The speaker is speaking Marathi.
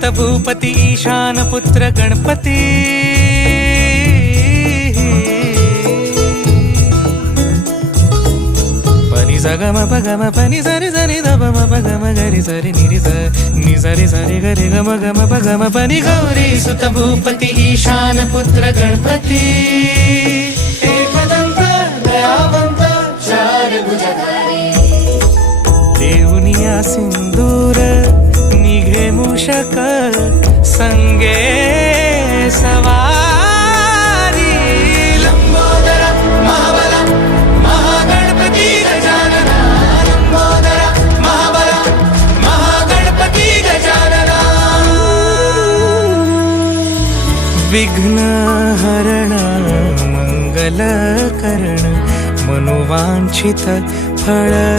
सुत भूपती ईशान पुत्र गणपती पनि सगम पगम पनि सरि सरि ध म पगम गरि सरि नि सरि सरि गरि गम गम पगम पनि गौरी सुत भूपती ईशान पुत्र गणपती एकदंत दयावंत चार भुजधारी देऊनिया सिंदूर निघे मूषक संगे सवारी लंबोदर महाबल महागणपती गजानना लंबोदर महाबल महागणपती गजानना विघ्न हरण मंगल करण मनोवांछित फळ